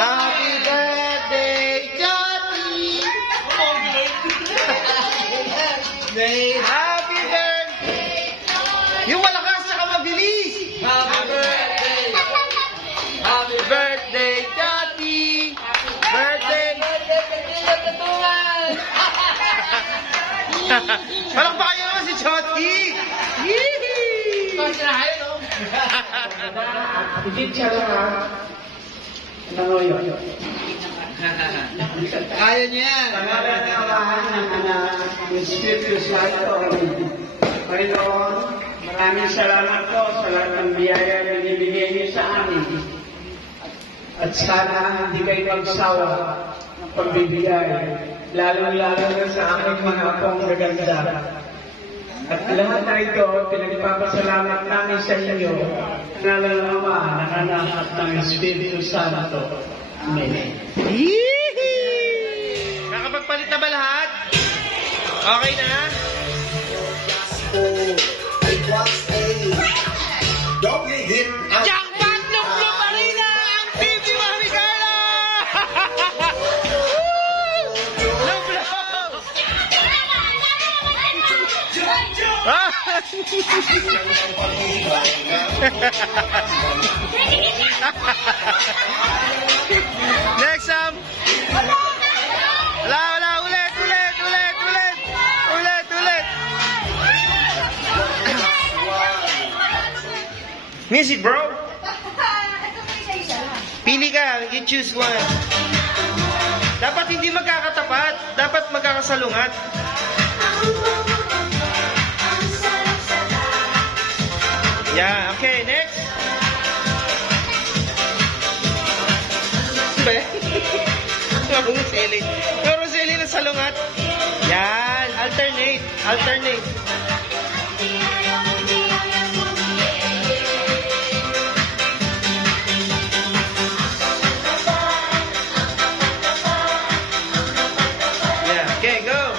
Happy birthday, Johnny! Happy birthday! Yung malakas saka mabilis! Happy birthday! Happy birthday, Johnny! Birthday! Parang ba kayo naman si Johnny? Abigit siya lang nangoyo. Kaya niya yan. Pangalan ng amahan ng anak, ng Espiritu Santo. Panginoon, maraming salamat po sa lahat ng biyaya na binibigay niyo sa amin. At sana hindi kayo magsawa ng pagbibigay, lalo-lalo na sa aking mga apong gaganda. At lahat na ito, pinagpapasalamat namin sa inyo, ng Ama, ng Anak, at ng Espiritu Santo. Amen. Nakapagpalit na ba lahat? Okay na? It was a double hit. Jackpot ng Blue Marina! Ang TV Mami Carla! No blows! Next Sam! Wala, ulit! Music, bro! Pili ka, you choose one. Dapat hindi magkakatapat, dapat magkakasalungat. Yeah, okay, next. Roseli na salungat. Yan, alternate. Yeah, okay, go.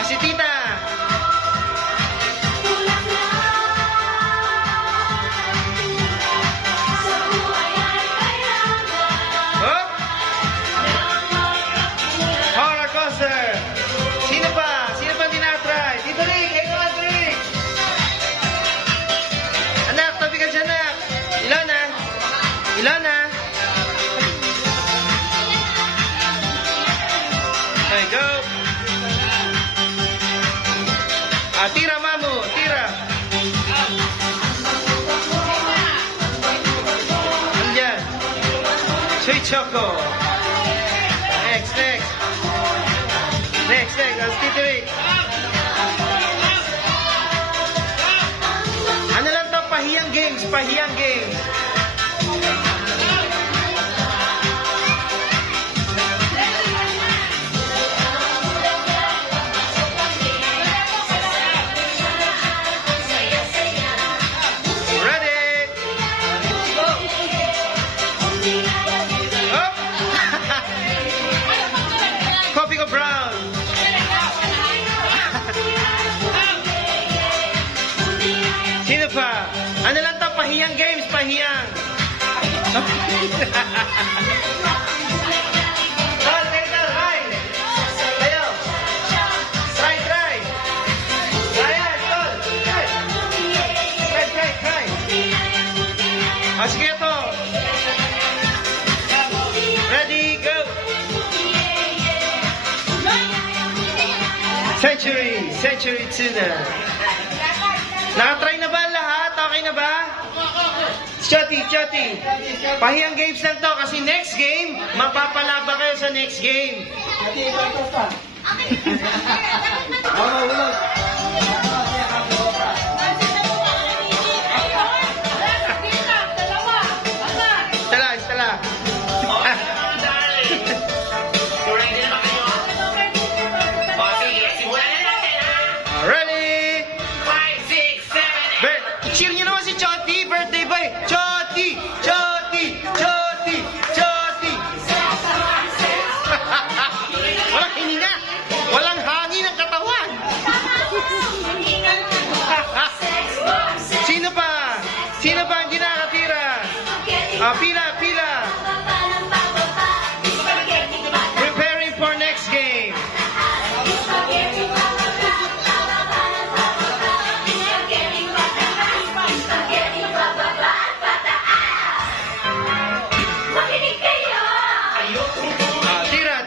Si Tita. Oh? Roller coaster. Sino pa? Sino pa tinatry? Tito Rick, Rick. Anak, tabi ka dyan, anak. Ilona. Okay, go. Tira, mamu, tira. Andiyan. Sweet Choco. Next. Ang titirik. Ano lang to? Pahiyang games. Brown. Sino pa? Ano lang to? Pahiyang games. Tol, try. Tayo. Try. Ayan, tol. Try. Sige to. Ready, go. Century tuna. Nakatry na ba ang lahat? Okay na ba? Choti. Pahiyang games lang to kasi next game, mapapalaba kayo sa next game. Tala. Ready? 5, 6, 7, 8. Cheer nyo naman si Choti, birthday boy. Choti. Walang hininga. Walang hangin ang katawan. Sino pa hindi nakatira? Pila. Preparing for next game.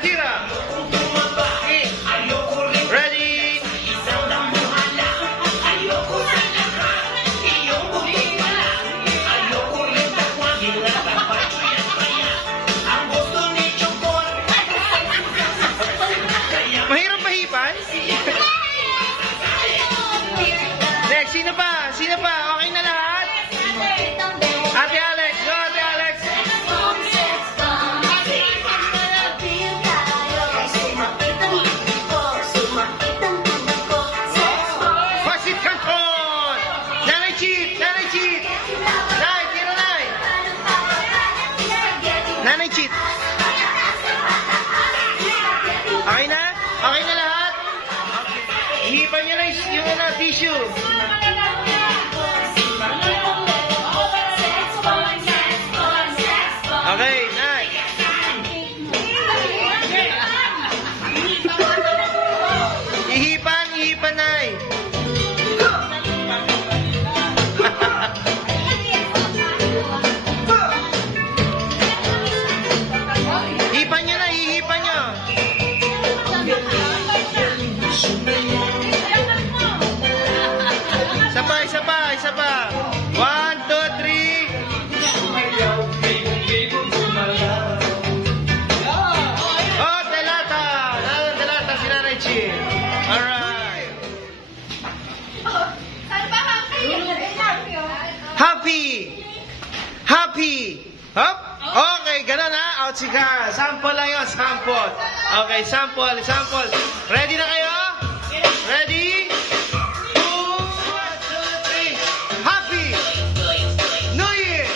Tira. Ready? Mahirap mahipan? Next, sino pa? Okay na lahat? Ate Alex, go Ate Alex. Pasit Canton! Nanay cheat! Nay, tira Nay! Nanay cheat! Okay na lahat? Hihipan nyo na yung tissue. Okay, Nay. Ihipan, Nay. Hihipan nyo. Isa pa. 1, 2, 3. Oh, delata si Nanay Chi. Alright. Happy. Hop. Okay, ganun ha. Out si ka. Sample lang yun, sample. Okay, sample. Ready na kayo? Ready? 2, 1, 2, 3. Happy New Year!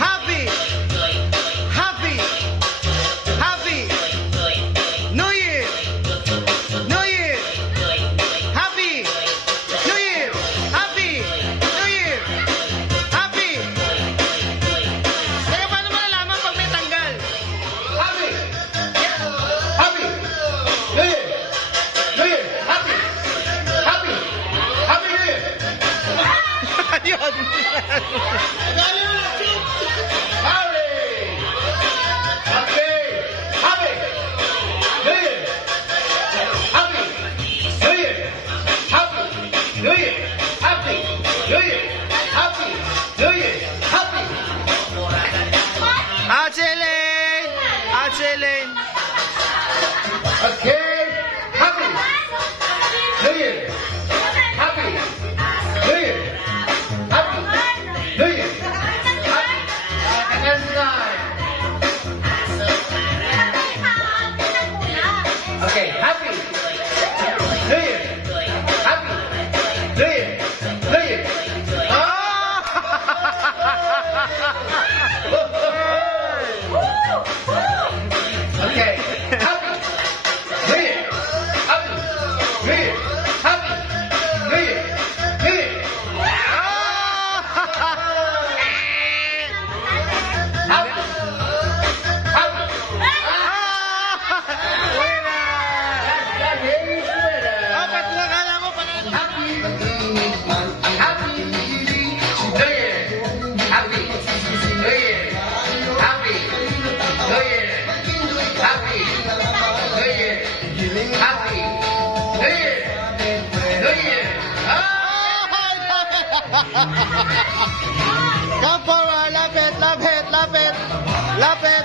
Happy New Year! Happy New Year! Teka, paano malalaman pag may tanggal? Happy New Year! Yun. Ate Elaine. Okay. Happy New Year. Happy New Year. Happy New Year. And then Come forward, lapit, lapit, lapit, lapit.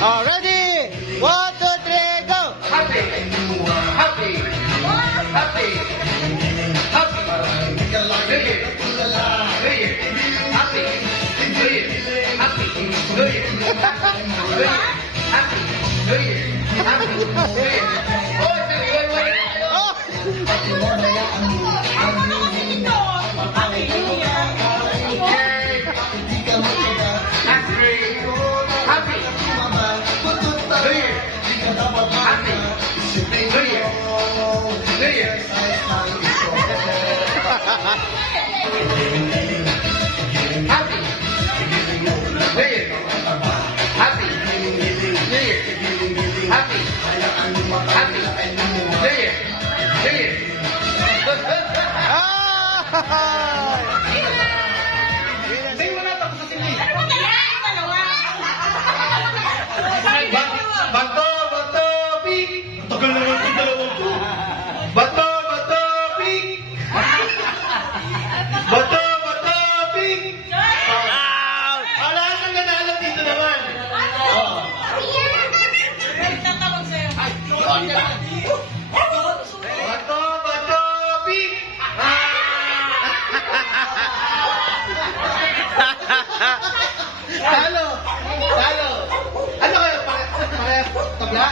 Oh, ready? 1, 2, 3, go! Happy. Happy. Happy. Happy. New Year. New Year. Happy. New Year. Happy. New Year. New Year. Happy. New Year. Happy. New Year. Oh, wait. Oh! Bato, pik! Tagal naman itong dalawang to. Bato, pik! Bato, pik! Out! Wala kang nanalo dito naman. Oh. Bato, pik! Talo! Talo! Ano kayo? Pareho? Tabla?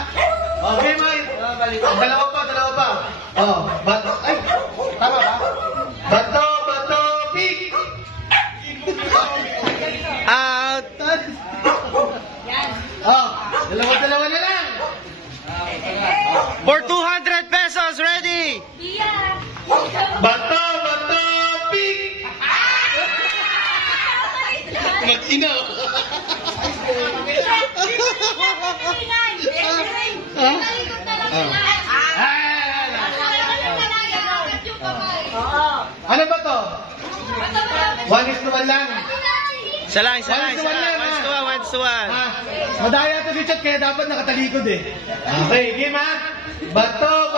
Okay, Mike. Dalawa pa. Oh, bato. Ay, tama ba? Bato, pik! Out! Oh, dalawa na lang. For 200 pesos, ready? Bato, pik! Mag-inaw. Ano ba to? 1:1 lang. Isa lang, isa lang. 1:1 lang, 1-1. Madaya to si Chat kaya dapat nakatalikod eh. Okay, game ha? Bato,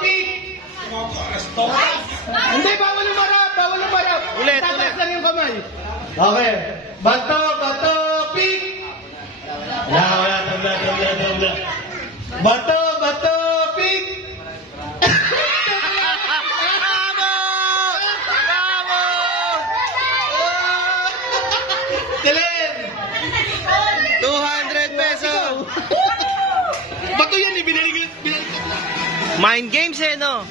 pik! Hindi, bawal umarap. Ulit. Tataas lang yung kamay. Okay. Bato, pik! Wala. Bato, pik! Bravo! Bravo! Telen! 200 pesos! Bato yan eh, binalik. Mind games eh, no?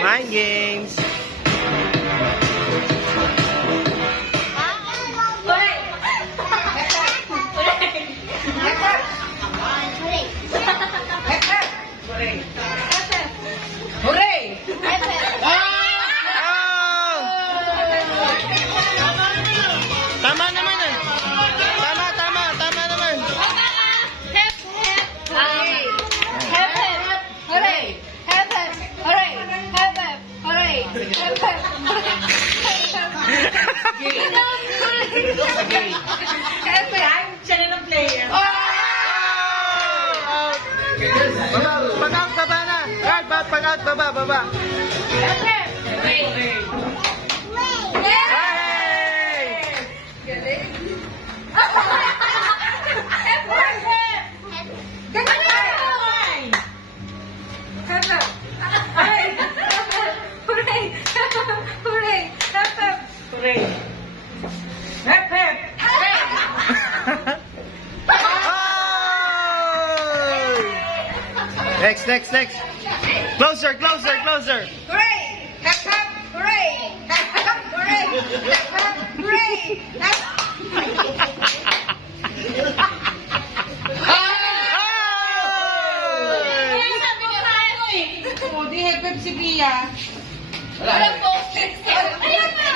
Mind games. Tama naman eh. Tama naman. Pag-out, baba na. Pag-out, baba. Hey! Next. Closer. Si Bia. Walang post-it. Ayan na!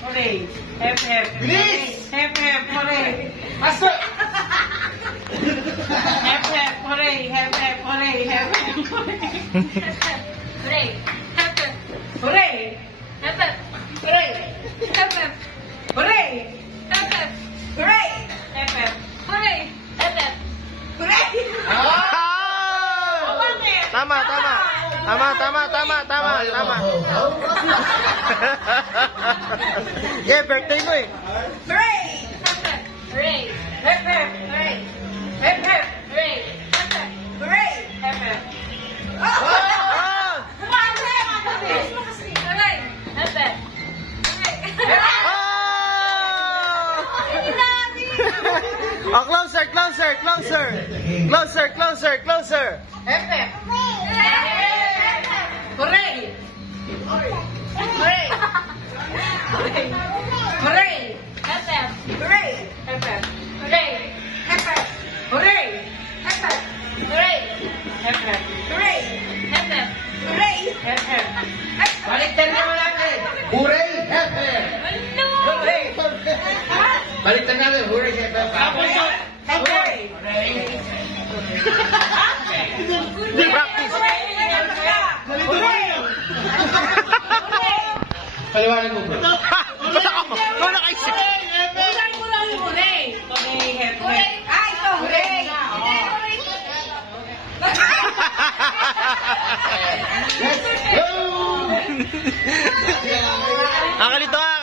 Hooray! Hep. Bilis! Hep, hooray! Pasok! Hep, hooray! Hep, hooray! Hep, hooray! Hooray! Hep, hep. Hooray! Hep, hep. Hooray! Hep, hep. Hooray! Hep, hep. Hooray! Hep, Hooray! Hep, hep. hooray! Tama. Tama. Yeah, birthday mo eh. Hooray! Hooray! Hep, hep. Hooray! Hep, hep. Hooray! Hep, hep. Hooray! Hep, hep. Oh! Hooray! Hep, hep. Oh, closer. Hep, hep. Hooray! Hooray! Hooray! Hep, hep. Hooray! Hep, hep. Hooray! Hep, hep. Hooray! Hep, hep. Hooray! Hep, hep. Hooray! Hep, hep. Hooray! Hep, hep. Baliktad naman natin. Hooray! Hep, hep. Ano? Hooray! Baliktad natin. Hooray! Hep, hep. Hooray! Practice. Hooray! Paliwanag mo, bro. Ikaw nakaisip. Hooray mo lang yung hooray! Hooray! Hep, hep. Ah, ito! Hooray!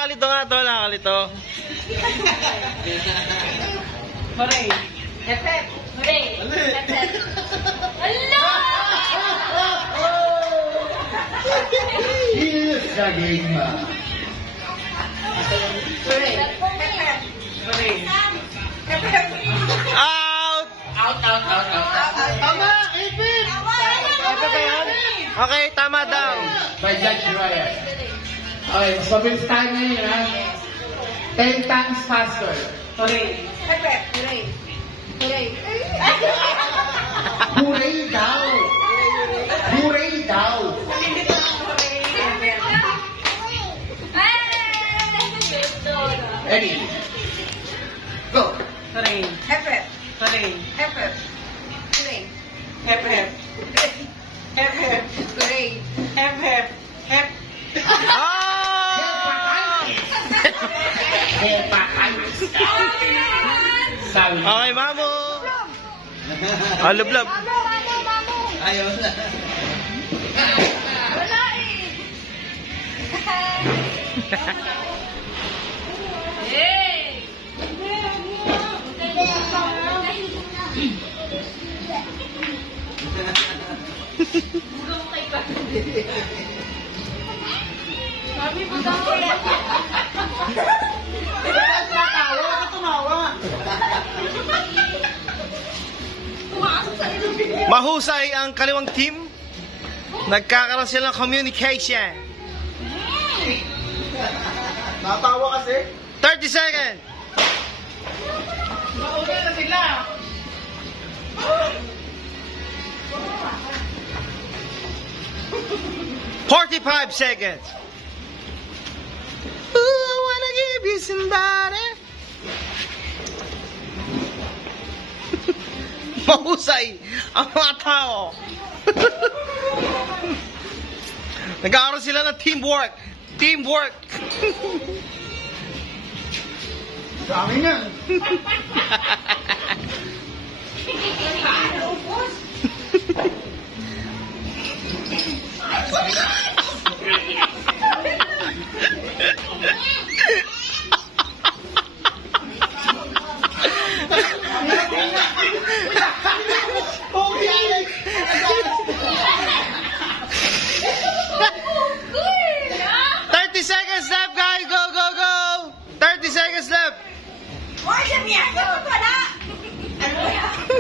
Kalito nga, tol. Kalito. Hooray! Hep, hep. Hooray! Hep, hep. Ano? Saging ma. Hooray! Hep, hep. Hooray! Hep, hep. Out! Tama! Ipin! Okay, tama daw. By Judge Ryan. Okay, mabilis tayo ngayon, ha? 10 times faster. Hooray! Hep, hep. Hooray! Hooray! Hooray daw! Hooray daw! Ready? Go! Hooray! Hep, hep. Hooray! Hep, hep. Hooray! Hep, hep. Hep, hep. Hooray! Hep, hep. Hep. Ah! Sabi. Okay, mamo. Lublab. Ayaw na. Wala eh. Hey! Bugang kay ka. Sabi mo daw. Mahusay ang kaliwang team. Nagkakaroon sila ng communication. Natawa kasi. 30 seconds. Mauna na sila. 45 seconds. Ooh, I wanna give you somebody. Mahusay ang mga tao. Nagkakaroon sila ng teamwork. Teamwork. Dami nga.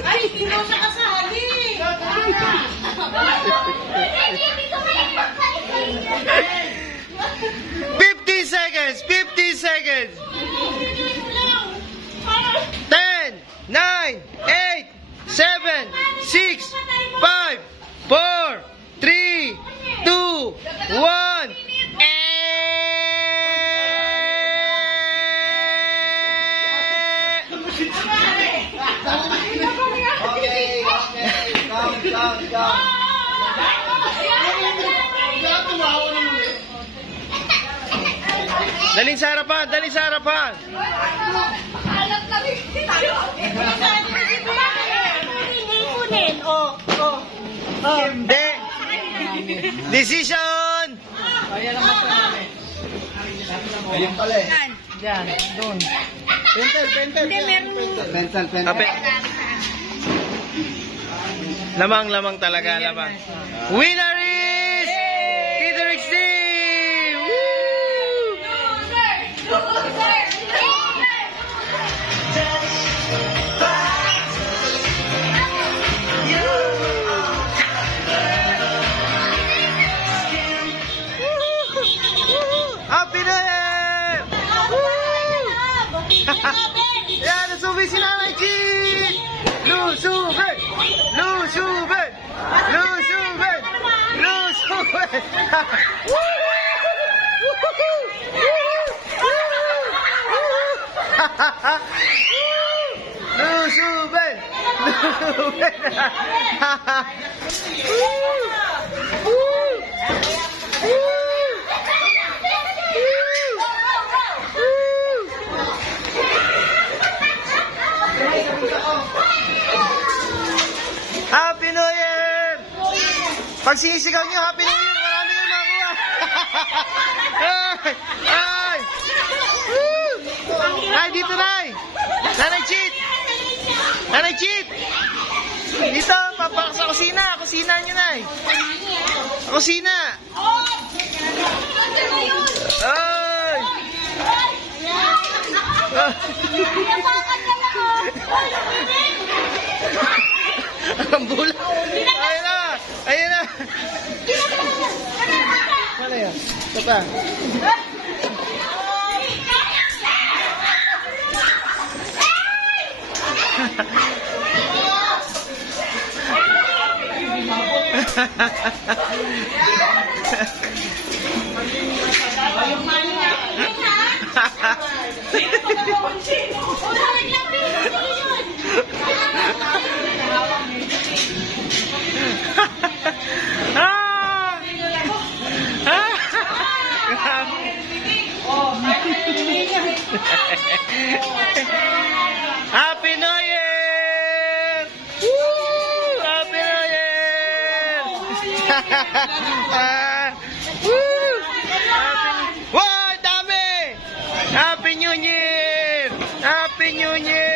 Ay, hindi mo siya kasali. 50 seconds. 50 seconds. 10, 9, 8, 7, 6, 5, 4, 3, 2, 1. Daling sa harapan, daling sa harapan. Hindi kunin. Oh. Hindi. Decision! Ayun pala eh. Diyan, doon. Pentel. Ape. Lamang talaga, lamang. Winner is Peter XD! Woo! Happy New Year! Yan, nasubi si Nanay Chit! Lusuben! Lusuben! Lusuben! Lusuben! Lusuben! Happy New Year! Pag sinisigaw nyo, Happy New Year, marami yung makuha. Ay! Woo! Ay, dito, Nay! Nanay Chit! Nanay Chit! Dito, papak sa kusina. Kusina nyo, Nay. Kusina. Ay! Ang bula. Ayun na. Ayun na. Ano yan? Ito pa. Happy New Year! Woo! Happy New Year! Woo! Happy... Wow, dami! Happy New Year! Happy New Year!